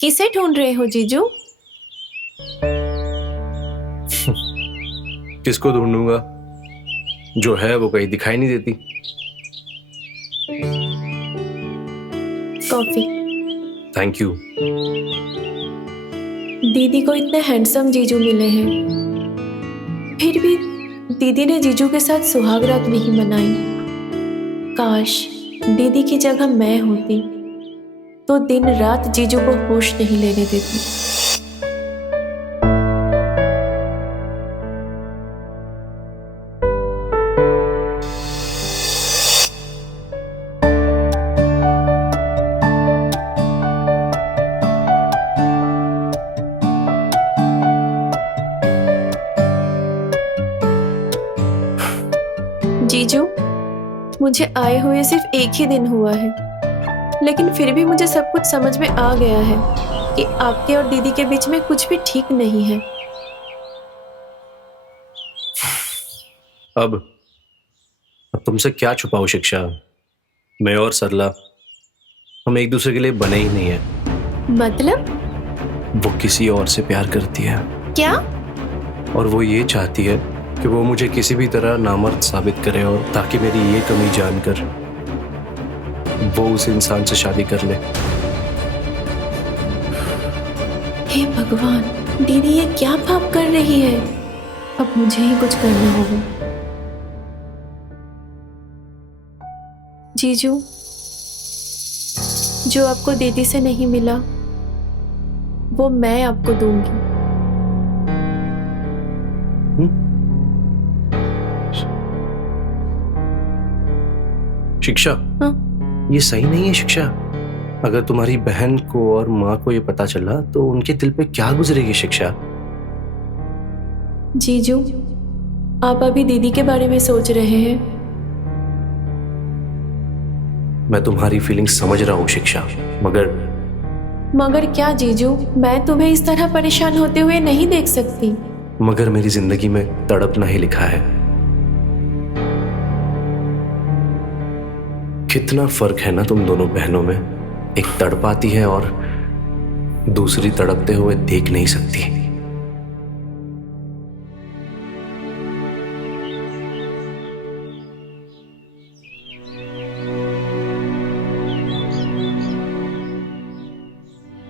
किसे ढूंढ रहे हो जीजू? किसको ढूंढूंगा? जो है वो कहीं दिखाई नहीं देती। कॉफी। Thank you. दीदी को इतने हैंडसम जीजू मिले हैं, फिर भी दीदी ने जीजू के साथ सुहाग रात नहीं मनाई। काश दीदी की जगह मैं होती तो दिन रात जीजू को होश नहीं लेने देती। जीजू, मुझे आए हुए सिर्फ एक ही दिन हुआ है, लेकिन फिर भी मुझे सब कुछ समझ में आ गया है कि आपके और दीदी के बीच में कुछ भी ठीक नहीं है। अब तुमसे क्या छुपाऊं शिक्षा? मैं और सरला, हम एक दूसरे के लिए बने ही नहीं है। मतलब? वो किसी और से प्यार करती है। क्या? और वो ये चाहती है कि वो मुझे किसी भी तरह नामर्द साबित करे, और ताकि मेरी ये कमी जानकर वो उस इंसान से शादी कर ले। हे भगवान, दीदी ये क्या पाप कर रही है? अब मुझे ही कुछ करना होगा। जीजू, जो आपको दीदी से नहीं मिला वो मैं आपको दूंगी। शिक्षा, हाँ? ये सही नहीं है शिक्षा। अगर तुम्हारी बहन को और माँ को ये पता चला तो उनके दिल पे क्या गुजरेगी शिक्षा? जीजू, आप अभी दीदी के बारे में सोच रहे हैं। मैं तुम्हारी फीलिंग्स समझ रहा हूँ शिक्षा, मगर क्या जीजू? मैं तुम्हें इस तरह परेशान होते हुए नहीं देख सकती। मगर मेरी जिंदगी में तड़पना ही लिखा है। कितना फर्क है ना तुम दोनों बहनों में। एक तड़पाती है और दूसरी तड़पते हुए देख नहीं सकती।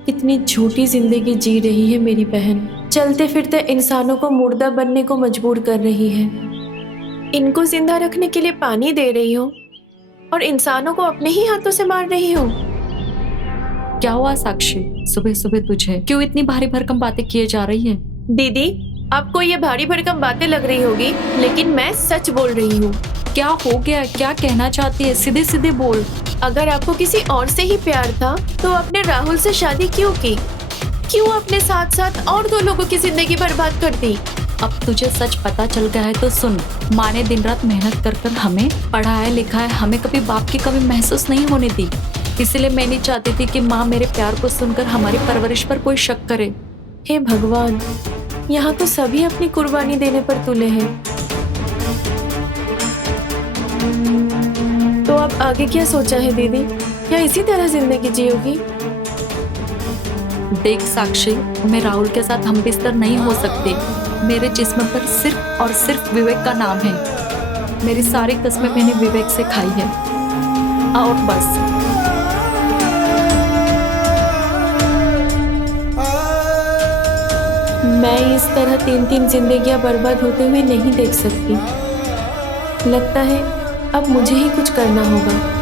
कितनी झूठी जिंदगी जी रही है मेरी बहन। चलते फिरते इंसानों को मुर्दा बनने को मजबूर कर रही है। इनको जिंदा रखने के लिए पानी दे रही हो और इंसानों को अपने ही हाथों से मार रही हो। क्या हुआ साक्षी? सुबह सुबह तुझे क्यों इतनी भारी भरकम बातें किए जा रही है? दीदी, आपको ये भारी भरकम बातें लग रही होगी, लेकिन मैं सच बोल रही हूँ। क्या हो गया? क्या कहना चाहती है? सीधे सीधे बोल। अगर आपको किसी और से ही प्यार था तो आपने राहुल से शादी क्यों की? क्यों अपने साथ साथ और दो लोगों की जिंदगी बर्बाद कर दी? अब तुझे सच पता चल गया है तो सुन। माँ ने दिन रात मेहनत कर कर हमें पढ़ाया लिखाया, हमें कभी बाप की कमी महसूस नहीं होने दी। इसलिए मैं नहीं चाहती थी कि माँ मेरे प्यार को सुनकर हमारी परवरिश पर कोई शक करे। हे भगवान, यहाँ तो सभी अपनी कुर्बानी देने पर तुले हैं। तो अब आगे क्या सोचा है दीदी? क्या इसी तरह जिंदगी जियोगी? देख साक्षी, मैं राहुल के साथ हम बिस्तर नहीं हो सकती। मेरे जिस्म पर सिर्फ और सिर्फ विवेक का नाम है। मेरी सारी कस्में मैंने विवेक से खाई है, और बस। मैं इस तरह 3-3 जिंदगियां बर्बाद होते हुए नहीं देख सकती। लगता है अब मुझे ही कुछ करना होगा।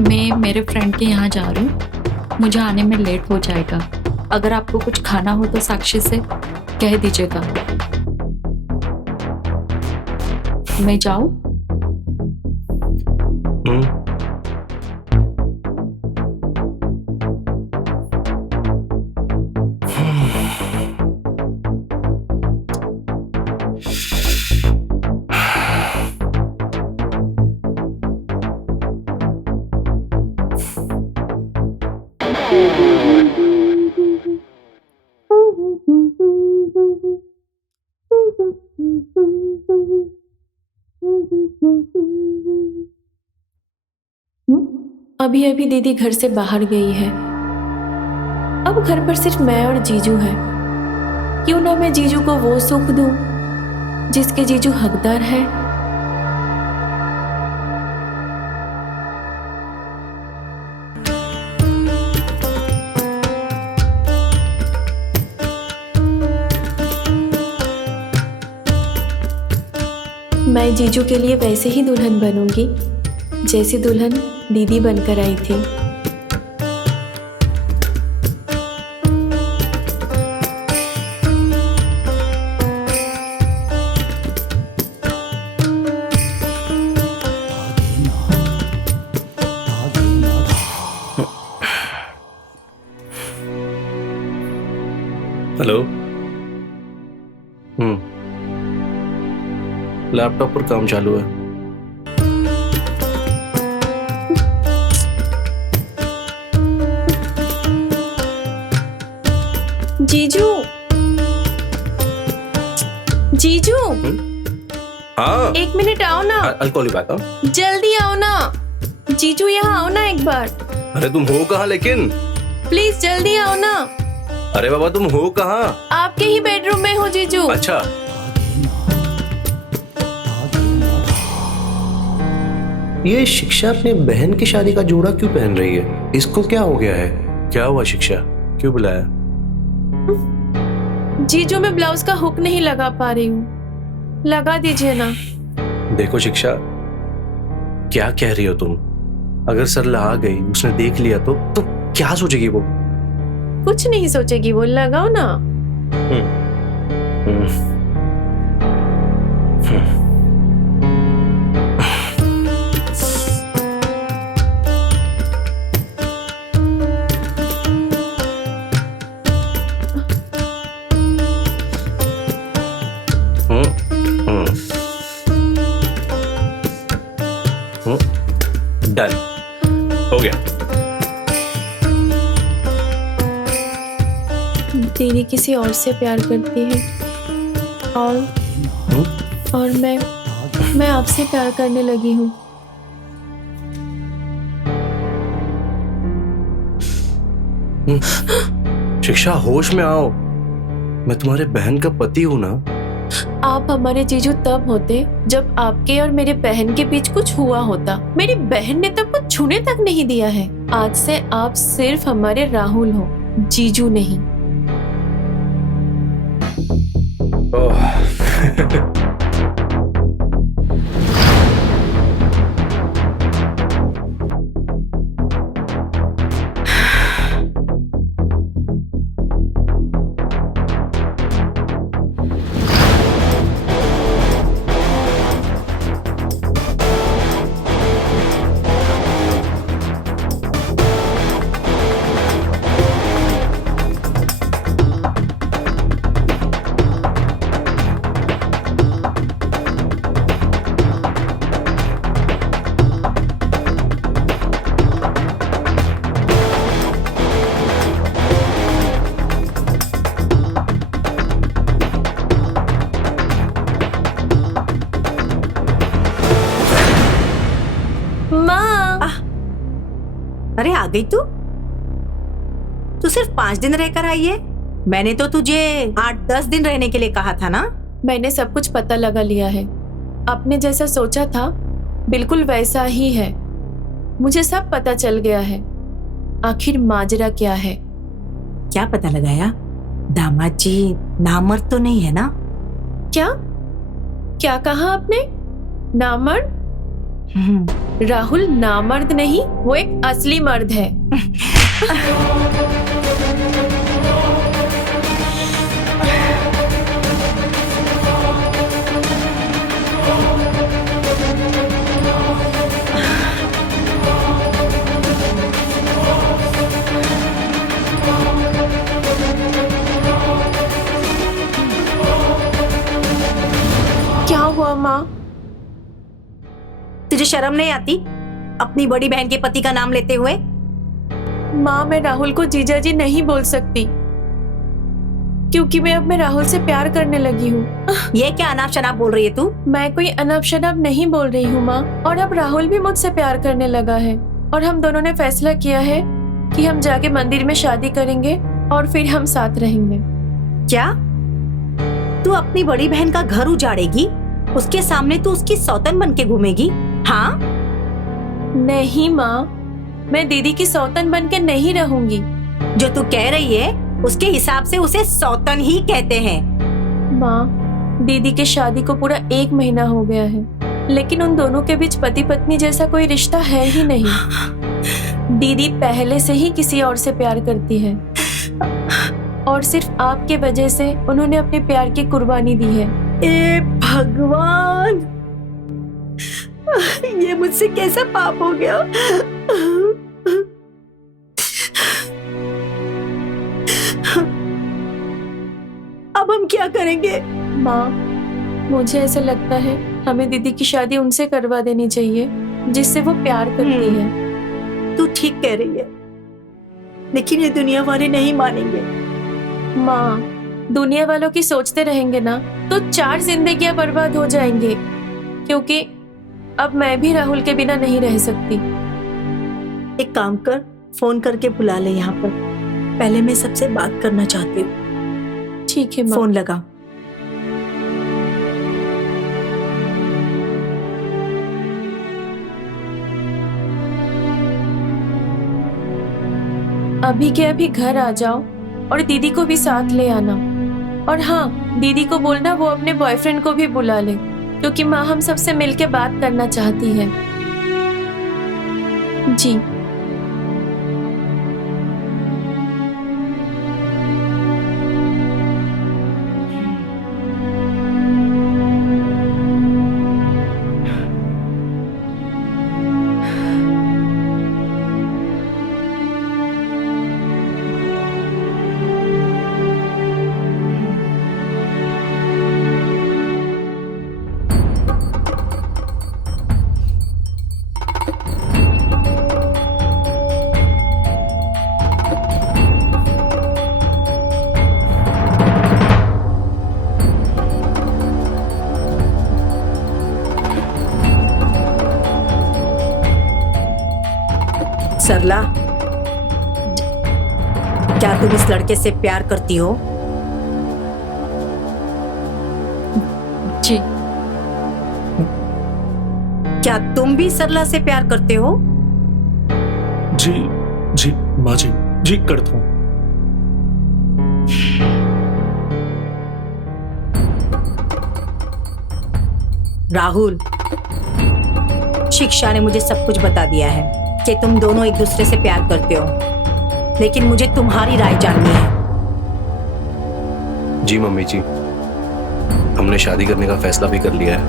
मैं मेरे फ्रेंड के यहाँ जा रही हूँ, मुझे आने में लेट हो जाएगा। अगर आपको कुछ खाना हो तो साक्षी से कह दीजिएगा। मैं जाऊं? हम्म। अभी अभी दीदी घर से बाहर गई है। अब घर पर सिर्फ मैं और जीजू है। क्यों ना मैं जीजू को वो सुख दूं जिसके जीजू हकदार है। मैं जीजू के लिए वैसे ही दुल्हन बनूंगी जैसी दुल्हन दीदी बनकर आई थी। हेलो। लैपटॉप पर काम चालू है। जीजू, जीजू, हाँ, 1 मिनट आओ ना। I'll call you back, हाँ? जल्दी आओ ना। जीजू यहाँ आओ ना एक बार। अरे तुम हो कहाँ लेकिन? प्लीज जल्दी आओ ना। अरे बाबा तुम हो कहाँ? आपके ही बेडरूम में हो जीजू। अच्छा। ये शिक्षा अपने बहन की शादी का जोड़ा क्यों पहन रही है? इसको क्या हो गया है? क्या हुआ शिक्षा? क्यों बुलाया? जीजू मैं ब्लाउज का हुक नहीं लगा पा रही हूँ, लगा दीजिए ना। देखो शिक्षा, क्या कह रही हो तुम? अगर सरला आ गई, उसने देख लिया तो क्या सोचेगी वो? कुछ नहीं सोचेगी वो, लगाओ ना। डन हो गया। दीदी किसी और से प्यार करती है और मैं आपसे प्यार करने लगी हूँ। शिक्षा होश में आओ, मैं तुम्हारे बहन का पति हूं ना। आप हमारे जीजू तब होते जब आपके और मेरे बहन के बीच कुछ हुआ होता। मेरी बहन ने तब कुछ छूने तक नहीं दिया है। आज से आप सिर्फ हमारे राहुल हो, जीजू नहीं। अरे आ गई तू सिर्फ 5 दिन रहकर आई है। मैंने तो तुझे 8-10 दिन रहने के लिए कहा था ना। मैंने सब कुछ पता लगा लिया है। आपने जैसा सोचा था बिल्कुल वैसा ही है। मुझे सब पता चल गया है। आखिर माजरा क्या है? क्या पता लगाया? दामाद जी नामर्द तो नहीं है ना? क्या क्या कहा आपने? नामर्द? राहुल नामर्द नहीं, वो एक असली मर्द है। क्या हुआ माँ? तुझे शर्म नहीं आती अपनी बड़ी बहन के पति का नाम लेते हुए? माँ, मैं राहुल को जीजा जी नहीं बोल सकती क्योंकि मैं राहुल से प्यार करने लगी हूँ। ये क्या अनाप शनाप बोल रही है तू? मैं कोई अनाप शनाप नहीं बोल रही हूँ माँ, और अब राहुल भी मुझसे प्यार करने लगा है और हम दोनों ने फैसला किया है कि हम जाके मंदिर में शादी करेंगे और फिर हम साथ रहेंगे। क्या तू अपनी बड़ी बहन का घर उजाड़ेगी? उसके सामने तू उसकी सौतन बन के घूमेगी? हाँ? नहीं माँ, मैं दीदी की सौतन बन के नहीं रहूंगी। जो तू कह रही है उसके हिसाब से उसे सौतन ही कहते हैं। माँ, दीदी के शादी को पूरा 1 महीना हो गया है, लेकिन उन दोनों के बीच पति पत्नी जैसा कोई रिश्ता है ही नहीं। दीदी पहले से ही किसी और से प्यार करती है और सिर्फ आपके वजह से उन्होंने अपने प्यार की कुर्बानी दी है। ए भगवान, ये मुझसे कैसा पाप हो गया? अब हम क्या करेंगे? माँ, मुझे ऐसा लगता है हमें दीदी की शादी उनसे करवा देनी चाहिए जिससे वो प्यार करती है। तू ठीक कह रही है, लेकिन ये दुनिया वाले नहीं मानेंगे। माँ, दुनिया वालों की सोचते रहेंगे ना तो 4 जिंदगियां बर्बाद हो जाएंगे, क्योंकि अब मैं भी राहुल के बिना नहीं रह सकती। एक काम कर, फोन करके बुला ले यहाँ पर। पहले मैं सबसे बात करना चाहती हूँ। ठीक है माँ। फोन लगा। अभी के अभी घर आ जाओ और दीदी को भी साथ ले आना। और हाँ, दीदी को बोलना वो अपने बॉयफ्रेंड को भी बुला ले, क्योंकि माँ हम सबसे मिलके बात करना चाहती है। जी। सरला, क्या तुम इस लड़के से प्यार करती हो? जी। क्या तुम भी सरला से प्यार करते हो? जी जी माँ जी, जी करता हूँ। राहुल, शिक्षा ने मुझे सब कुछ बता दिया है कि तुम दोनों एक दूसरे से प्यार करते हो, लेकिन मुझे तुम्हारी राय जाननी है। जी मम्मी जी, हमने शादी करने का फैसला भी कर लिया है।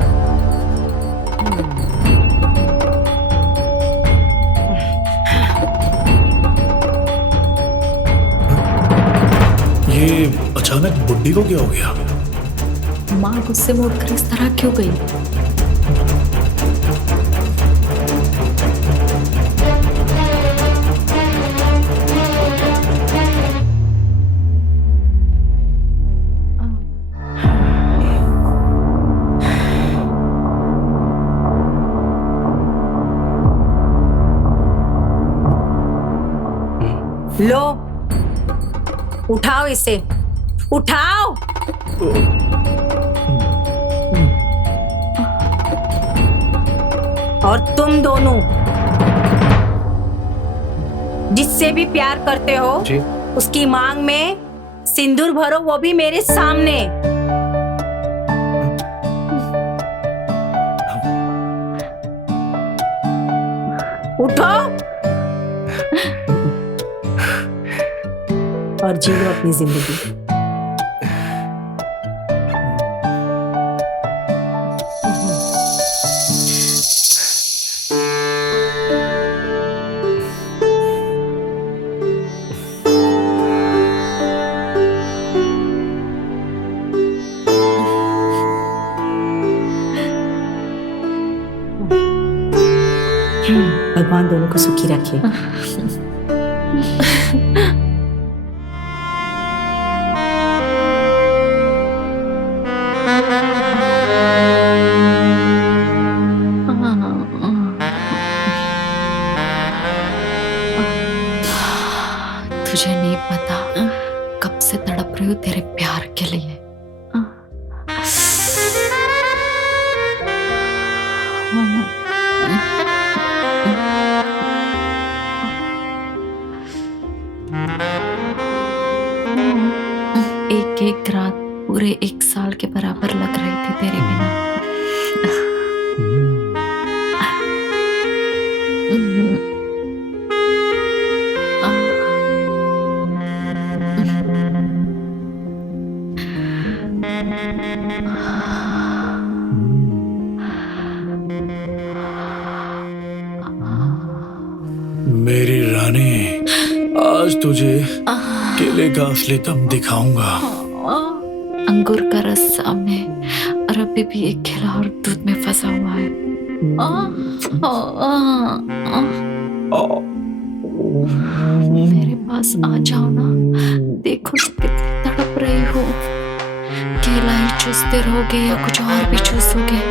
ये अचानक बुड्ढी को क्या हो गया? माँ गुस्से में उठकर इस तरह क्यों गई? लो, उठाओ इसे, उठाओ। और तुम दोनों जिससे भी प्यार करते हो जी। उसकी मांग में सिंदूर भरो, वो भी मेरे सामने। उठो और जी लो अपनी जिंदगी। भगवान दोनों को सुखी रखे। तुझे नहीं पता कब से तड़प रही हूँ तेरे प्यार के लिए। एक एक रात पूरे 1 साल के बराबर लग रही थी तेरे बिना। मेरी रानी, आज तुझे केले का असली दम दिखाऊंगा। अंगूर का रस सामने और अभी भी एक खिला और दूध में फंसा हुआ है। मेरे पास आ जाओ ना, देखो कितनी तड़प रही हो। केला ही चूसते रहोगे या कुछ और भी चूसोगे?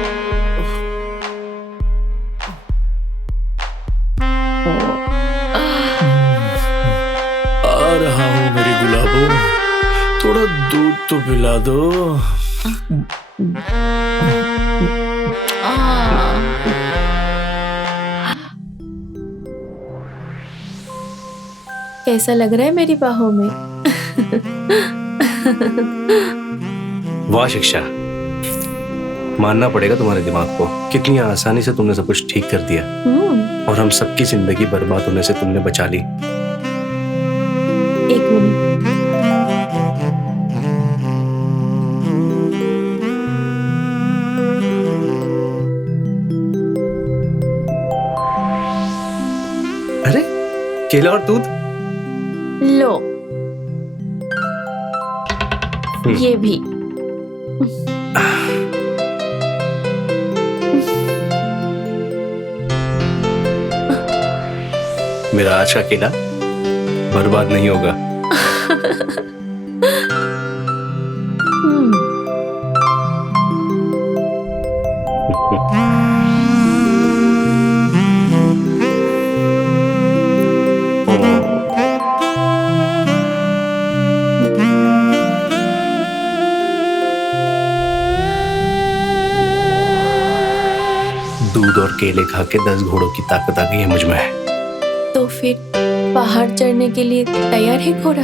आ रहा हूँ मेरी गुलाबो, थोड़ा दूध तो पिला दो। कैसा लग रहा है मेरी बाहों में? वाह शिक्षा, मानना पड़ेगा तुम्हारे दिमाग को। कितनी आसानी से तुमने सब कुछ ठीक कर दिया और हम सबकी जिंदगी बर्बाद होने से तुमने बचा ली। एक मिनट। अरे केला और दूध, लो ये भी। मेरा आज का केला बर्बाद नहीं होगा। दूध और केले खा के 10 घोड़ों की ताकत आ गई है मुझ में। तो फिर पहाड़ चढ़ने के लिए तैयार है घोड़ा?